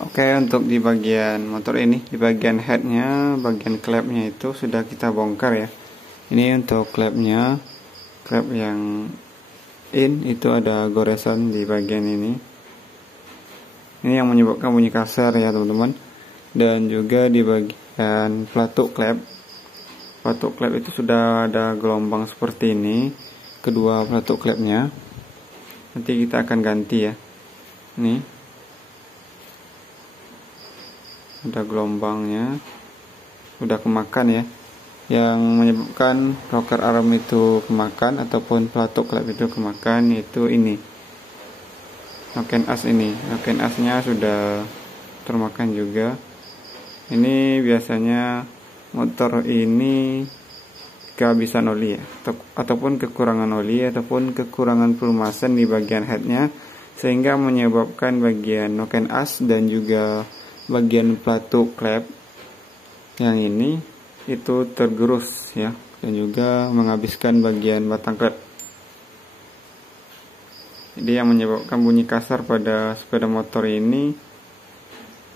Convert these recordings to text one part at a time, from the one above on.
Oke, untuk di bagian motor ini, di bagian headnya, bagian klepnya itu sudah kita bongkar ya. Ini untuk klepnya, klep yang in itu ada goresan di bagian ini. Ini yang menyebabkan bunyi kasar ya teman-teman. Dan juga di bagian pelatuk klep itu sudah ada gelombang seperti ini, kedua pelatuk klepnya. Nanti kita akan ganti ya. Nih, ada gelombangnya, udah kemakan ya. Yang menyebabkan rocker arm itu kemakan ataupun pelatuk klep itu kemakan itu ini, noken as ini. Noken asnya sudah termakan juga. Ini biasanya motor ini kehabisan oli ya, ataupun kekurangan oli ataupun kekurangan pelumasan di bagian headnya, sehingga menyebabkan bagian noken as dan juga bagian pelatuk klep yang ini itu tergerus ya, dan juga menghabiskan bagian batang klep. Jadi yang menyebabkan bunyi kasar pada sepeda motor ini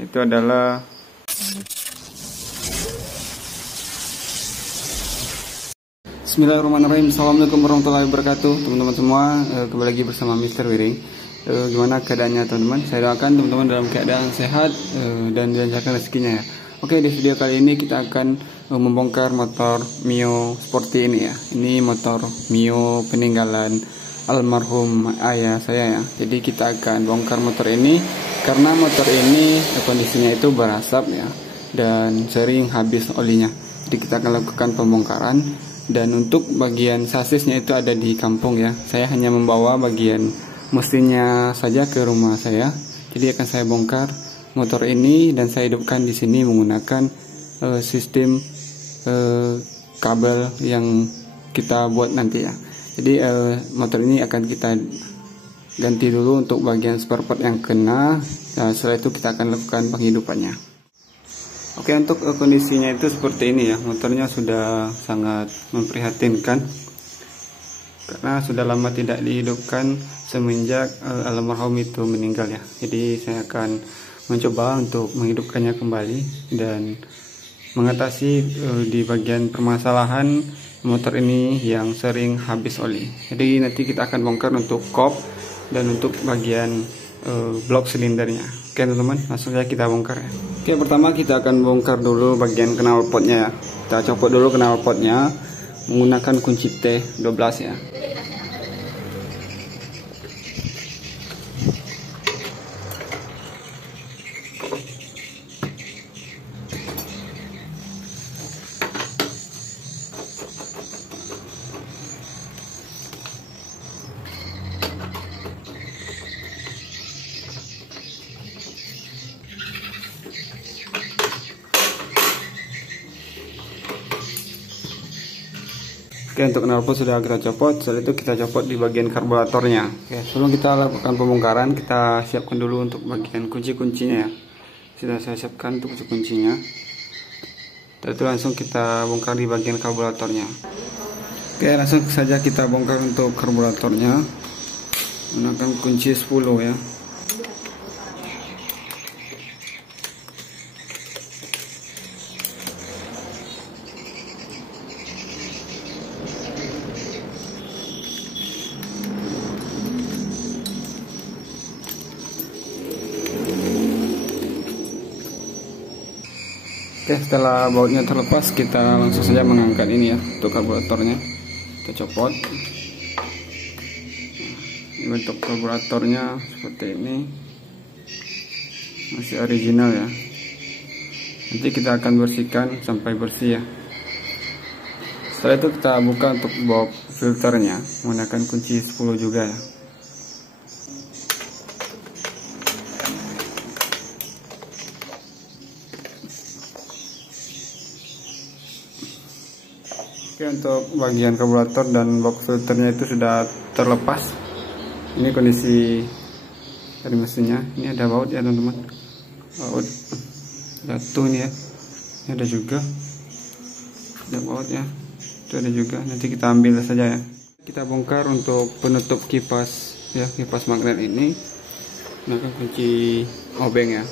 itu adalah Bismillahirrahmanirrahim. Assalamualaikum warahmatullahi wabarakatuh, teman-teman semua. Kembali lagi bersama Mr. Wiring. Gimana keadaannya teman-teman? Saya doakan teman-teman dalam keadaan sehat dan dilancarkan rezekinya ya. Oke, di video kali ini kita akan membongkar motor Mio Sporty ini ya. Ini motor Mio peninggalan almarhum ayah saya ya. Jadi kita akan bongkar motor ini karena motor ini kondisinya itu berasap ya, dan sering habis olinya. Jadi kita akan lakukan pembongkaran. Dan untuk bagian sasisnya itu ada di kampung ya. Saya hanya membawa bagian mesinnya saja ke rumah saya. Jadi akan saya bongkar motor ini dan saya hidupkan di sini menggunakan sistem kabel yang kita buat nanti ya. Jadi motor ini akan kita ganti dulu untuk bagian spare part yang kena. Nah, setelah itu kita akan lakukan penghidupannya. Oke, untuk kondisinya itu seperti ini ya. Motornya sudah sangat memprihatinkan karena sudah lama tidak dihidupkan semenjak almarhum itu meninggal ya. Jadi saya akan mencoba untuk menghidupkannya kembali dan mengatasi di bagian permasalahan motor ini yang sering habis oli. Jadi nanti kita akan bongkar untuk kop dan untuk bagian blok silindernya. Oke teman-teman, langsung saja kita bongkar ya. Oke, pertama kita akan bongkar dulu bagian knalpotnya ya. Kita copot dulu knalpotnya menggunakan kunci T12 ya. Oke, untuk knalpot sudah kita copot. Setelah itu kita copot di bagian karburatornya. Oke, sebelum kita lakukan pembongkaran, kita siapkan dulu untuk bagian kunci-kuncinya ya. Sudah saya siapkan untuk kunci-kuncinya. Setelah itu langsung kita bongkar di bagian karburatornya. Oke, langsung saja kita bongkar untuk karburatornya menggunakan kunci 10 ya. Oke, setelah bautnya terlepas, kita langsung saja mengangkat ini ya untuk karburatornya. Kita copot. Ini bentuk karburatornya seperti ini, masih original ya. Nanti kita akan bersihkan sampai bersih ya. Setelah itu kita buka untuk box filternya menggunakan kunci 10 juga ya. Oke, untuk bagian karburator dan box filternya itu sudah terlepas. Ini kondisi dari mesinnya. Ini ada baut ya teman-teman. Baut jatuh ini ya. Ini ada juga. Ada baut ya. Itu ada juga. Nanti kita ambil saja ya. Kita bongkar untuk penutup kipas ya, kipas magnet ini. Menggunakan kunci obeng ya.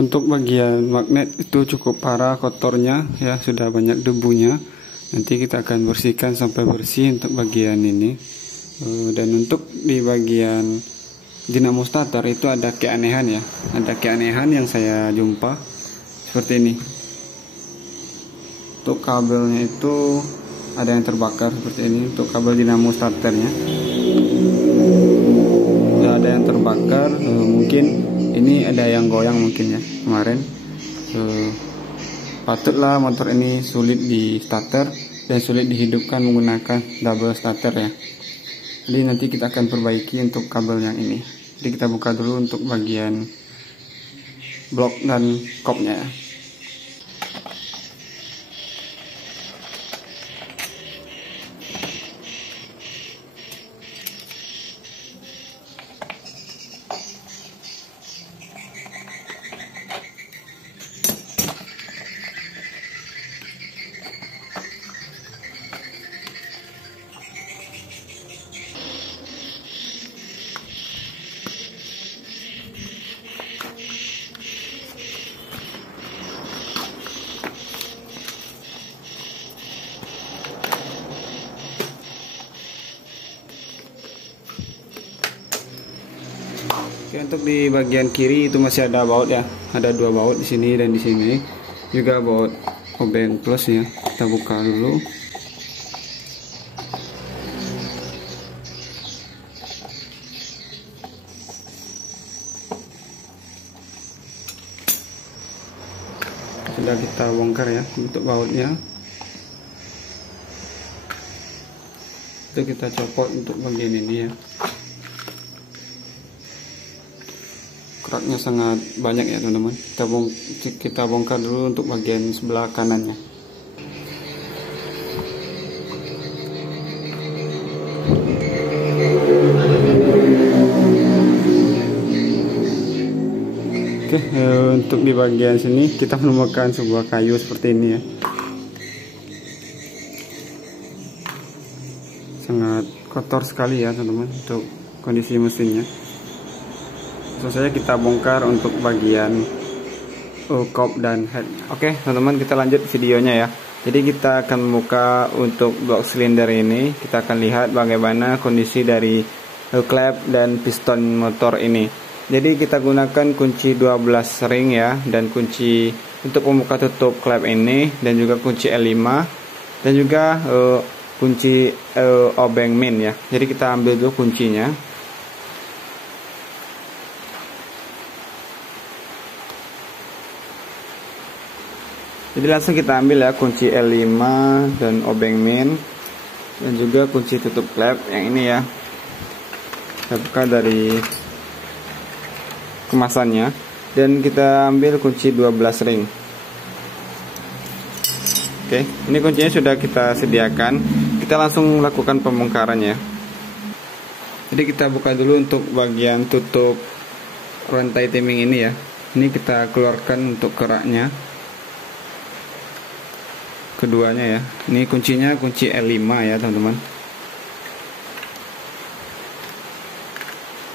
Untuk bagian magnet itu cukup parah kotornya ya, sudah banyak debunya. Nanti kita akan bersihkan sampai bersih untuk bagian ini. Dan untuk di bagian dinamo starter itu ada keanehan ya, ada keanehan yang saya jumpa seperti ini. Untuk kabelnya itu ada yang terbakar seperti ini. Untuk kabel dinamo starternya ada yang terbakar, mungkin ini ada yang goyang mungkin ya kemarin. Patutlah motor ini sulit di starter dan sulit dihidupkan menggunakan double starter ya. Jadi nanti kita akan perbaiki untuk kabel yang ini. Jadi kita buka dulu untuk bagian blok dan kopnya ya. Oke, untuk di bagian kiri itu masih ada baut ya, ada 2 baut di sini dan di sini juga baut obeng plus ya. Kita buka dulu. Sudah kita bongkar ya untuk bautnya. Itu kita copot untuk bagian ini ya. Keraknya sangat banyak ya teman-teman. Kita bongkar dulu untuk bagian sebelah kanannya. Oke, untuk di bagian sini kita menemukan sebuah kayu seperti ini ya. Sangat kotor sekali ya teman-teman untuk kondisi mesinnya. Langsung saja kita bongkar untuk bagian kop dan head. Oke teman-teman, kita lanjut videonya ya. Jadi kita akan membuka untuk blok silinder ini. Kita akan lihat bagaimana kondisi dari klep dan piston motor ini. Jadi kita gunakan kunci 12 ring ya, dan kunci untuk membuka tutup klep ini, dan juga kunci L5 dan juga kunci obeng min ya. Jadi kita ambil dulu kuncinya. Jadi langsung kita ambil ya kunci L5 dan obeng min dan juga kunci tutup klep yang ini ya. Kita buka dari kemasannya dan kita ambil kunci 12 ring. Oke, ini kuncinya sudah kita sediakan. Kita langsung lakukan pembongkarannya. Jadi kita buka dulu untuk bagian tutup rantai timing ini ya. Ini kita keluarkan untuk keraknya. Keduanya ya. Ini kuncinya kunci L5 ya teman-teman.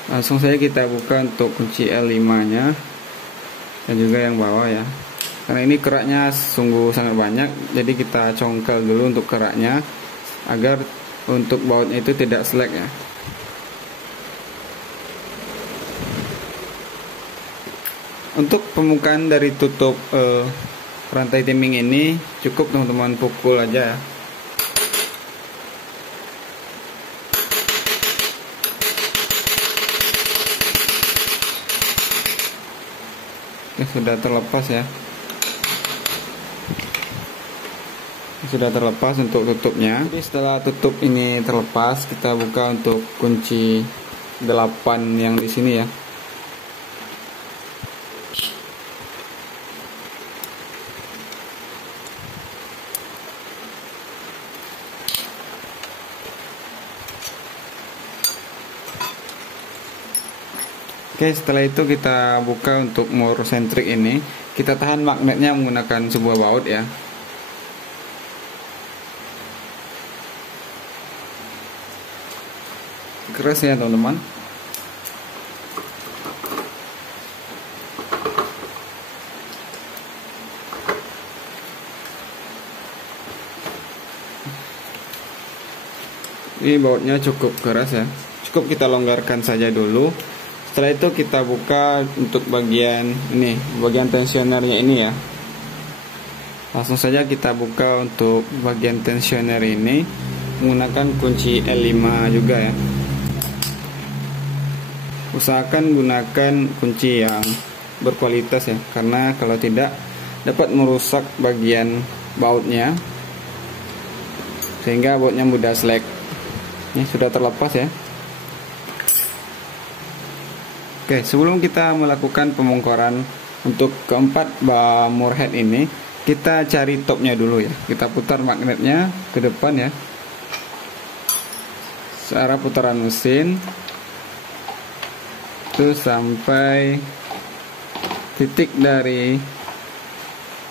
Langsung saja kita buka untuk kunci L5 nya dan juga yang bawah ya. Karena ini keraknya sungguh sangat banyak, jadi kita congkel dulu untuk keraknya agar untuk bautnya itu tidak selek ya. Untuk pembukaan dari tutup rantai timing ini cukup teman-teman pukul aja ya. Oke, sudah terlepas ya. Sudah terlepas untuk tutupnya. Jadi setelah tutup ini terlepas, kita buka untuk kunci 8 yang di sini ya. Oke, setelah itu kita buka untuk mur sentrik ini. Kita tahan magnetnya menggunakan sebuah baut ya. Keras ya teman-teman. Ini bautnya cukup keras ya. Cukup kita longgarkan saja dulu. Setelah itu kita buka untuk bagian ini, bagian tensionernya ini ya. Langsung saja kita buka untuk bagian tensioner ini menggunakan kunci L5 juga ya. Usahakan gunakan kunci yang berkualitas ya, karena kalau tidak dapat merusak bagian bautnya sehingga bautnya mudah selek. Ini sudah terlepas ya. Oke, sebelum kita melakukan pembongkaran untuk keempat bumper head ini, kita cari topnya dulu ya. Kita putar magnetnya ke depan ya, searah putaran mesin itu sampai titik dari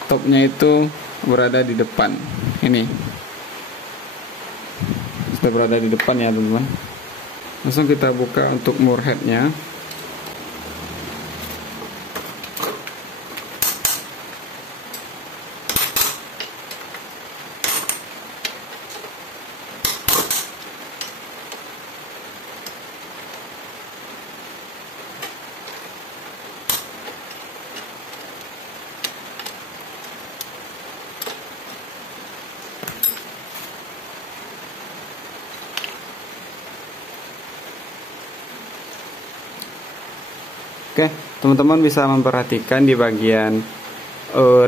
topnya itu berada di depan. Ini sudah berada di depan ya teman-teman. Langsung kita buka untuk motor headnya. Oke, teman-teman bisa memperhatikan di bagian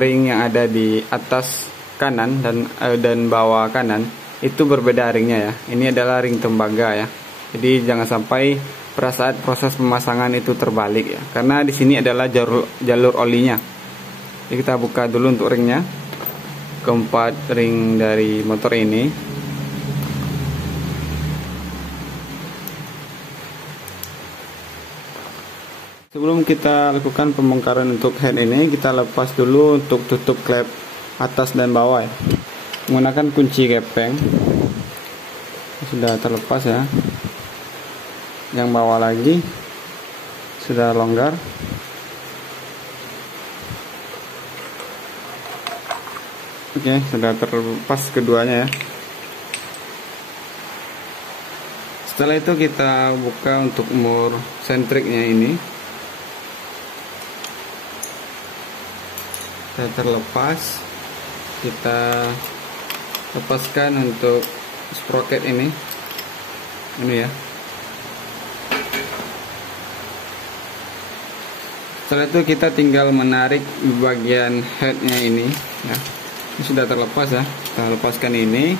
ring yang ada di atas kanan dan bawah kanan itu berbeda ringnya ya. Ini adalah ring tembaga ya. Jadi jangan sampai pada saat proses pemasangan itu terbalik ya. Karena di sini adalah jalur olinya. Jadi kita buka dulu untuk ringnya. Keempat ring dari motor ini. Sebelum kita lakukan pembongkaran untuk head ini, kita lepas dulu untuk tutup klep atas dan bawah ya. Menggunakan kunci gepeng. Sudah terlepas ya. Yang bawah lagi sudah longgar. Oke, sudah terlepas keduanya ya. Setelah itu kita buka untuk mur sentriknya ini. Sudah terlepas, kita lepaskan untuk sprocket ini ya. Setelah itu kita tinggal menarik bagian headnya ini ya. Ini sudah terlepas ya. Kita lepaskan ini.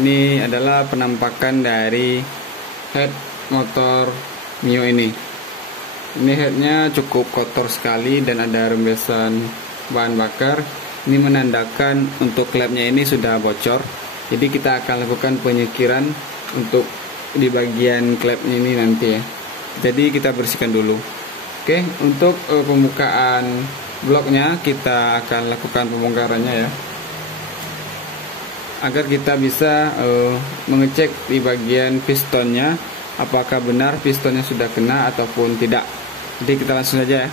Ini adalah penampakan dari head motor Mio ini. Ini headnya cukup kotor sekali dan ada rembesan bahan bakar. Ini menandakan untuk klepnya ini sudah bocor. Jadi kita akan lakukan penyikiran untuk di bagian klepnya ini nanti ya. Jadi kita bersihkan dulu. Oke, untuk pembukaan bloknya kita akan lakukan pembongkarannya ya, agar kita bisa mengecek di bagian pistonnya apakah benar pistonnya sudah kena ataupun tidak. Jadi kita langsung saja ya.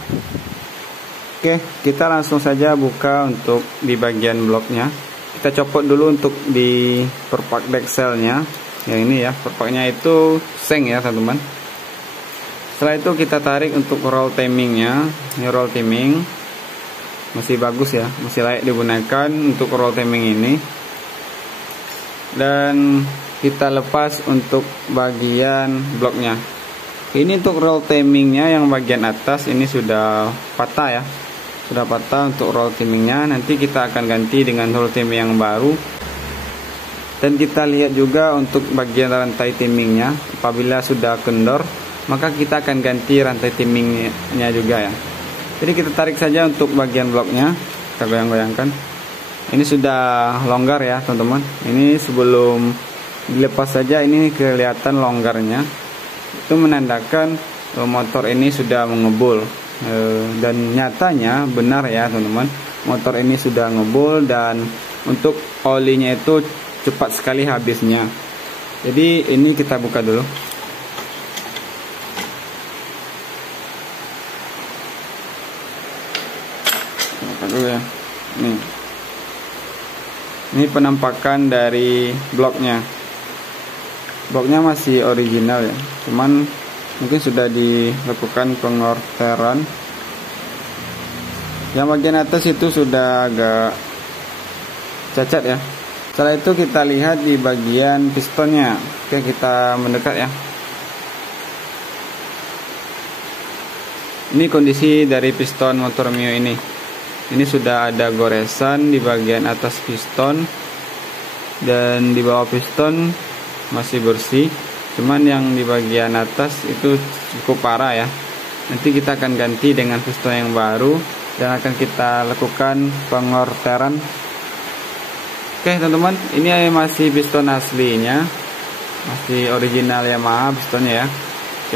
Oke, kita langsung saja buka untuk di bagian bloknya. Kita copot dulu untuk di perpak dekselnya. Yang ini ya, perpaknya itu seng ya teman-teman. Setelah itu kita tarik untuk roll timingnya. Ini roll timing masih bagus ya, masih layak digunakan untuk roll timing ini. Dan kita lepas untuk bagian bloknya. Ini untuk roll timingnya yang bagian atas ini sudah patah ya, sudah patah untuk roll timingnya. Nanti kita akan ganti dengan roll timing yang baru. Dan kita lihat juga untuk bagian rantai timingnya, apabila sudah kendor maka kita akan ganti rantai timingnya juga ya. Jadi kita tarik saja untuk bagian bloknya, kita goyang-goyangkan. Ini sudah longgar ya teman-teman. Ini sebelum dilepas saja ini kelihatan longgarnya. Itu menandakan motor ini sudah mengebul. Dan nyatanya benar ya teman-teman, motor ini sudah ngebul dan untuk olinya itu cepat sekali habisnya. Jadi ini kita buka dulu. Buka dulu ya. Nih. Ini penampakan dari bloknya. Bloknya masih original ya, cuman mungkin sudah dilakukan pengorteran. Yang bagian atas itu sudah agak cacat ya. Setelah itu kita lihat di bagian pistonnya. Oke, kita mendekat ya. Ini kondisi dari piston motor Mio ini. Ini sudah ada goresan di bagian atas piston, dan di bawah piston masih bersih. Cuman yang di bagian atas itu cukup parah ya. Nanti kita akan ganti dengan piston yang baru dan akan kita lakukan pengorteran. Oke teman-teman, ini masih piston aslinya, masih original Yamaha pistonnya ya.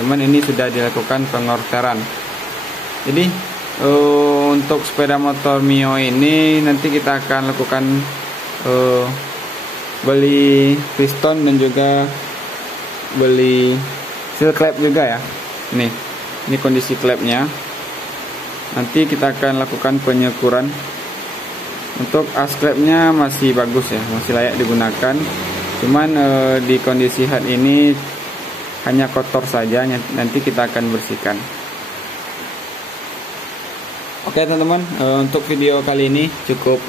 Cuman ini sudah dilakukan pengorteran. Jadi untuk sepeda motor Mio ini nanti kita akan lakukan beli piston dan juga beli seal klep juga ya. Ini kondisi klepnya. Nanti kita akan lakukan penyekuran. Untuk as klepnya masih bagus ya, masih layak digunakan. Cuman di kondisi hard ini hanya kotor saja, nanti kita akan bersihkan. Oke teman-teman, untuk video kali ini cukup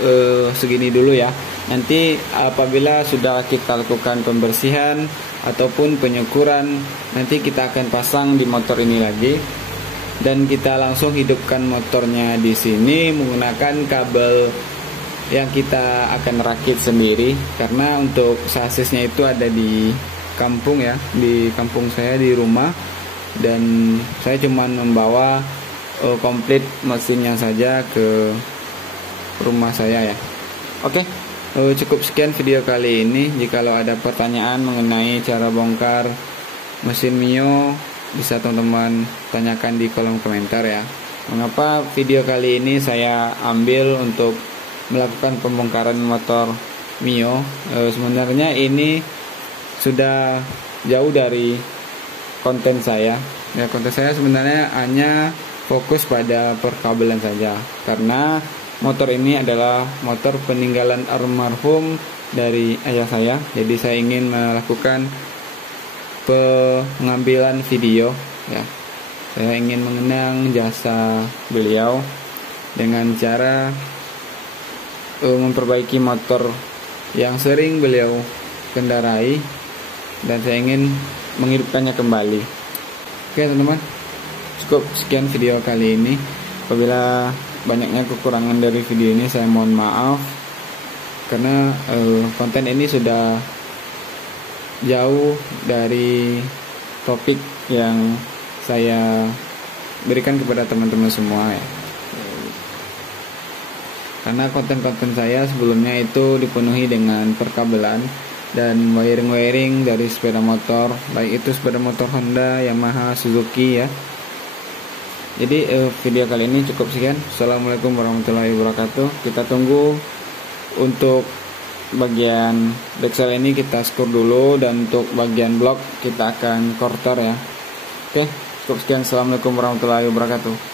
segini dulu ya. Nanti apabila sudah kita lakukan pembersihan ataupun penyekuran, nanti kita akan pasang di motor ini lagi. Dan kita langsung hidupkan motornya di sini menggunakan kabel yang kita akan rakit sendiri. Karena untuk sasisnya itu ada di kampung ya, di kampung saya di rumah. Dan saya cuma membawa komplit mesinnya saja ke rumah saya ya. Oke, cukup sekian video kali ini. Jikalau ada pertanyaan mengenai cara bongkar mesin Mio, bisa teman-teman tanyakan di kolom komentar ya. Mengapa video kali ini saya ambil untuk melakukan pembongkaran motor Mio? Sebenarnya ini sudah jauh dari konten saya. Ya, konten saya sebenarnya hanya fokus pada perkabelan saja. Karena motor ini adalah motor peninggalan almarhum dari ayah saya. Jadi saya ingin melakukan pengambilan video ya. Saya ingin mengenang jasa beliau dengan cara memperbaiki motor yang sering beliau kendarai, dan saya ingin menghidupkannya kembali. Oke teman-teman, cukup sekian video kali ini. Apabila banyaknya kekurangan dari video ini, saya mohon maaf. Karena konten ini sudah jauh dari topik yang saya berikan kepada teman-teman semua ya. Karena konten-konten saya sebelumnya itu dipenuhi dengan perkabelan dan wiring-wiring dari sepeda motor, baik itu sepeda motor Honda, Yamaha, Suzuki ya. Jadi video kali ini cukup sekian. Assalamualaikum warahmatullahi wabarakatuh. Kita tunggu untuk bagian deksel ini kita skur dulu, dan untuk bagian blok kita akan korter ya. Oke, cukup sekian. Assalamualaikum warahmatullahi wabarakatuh.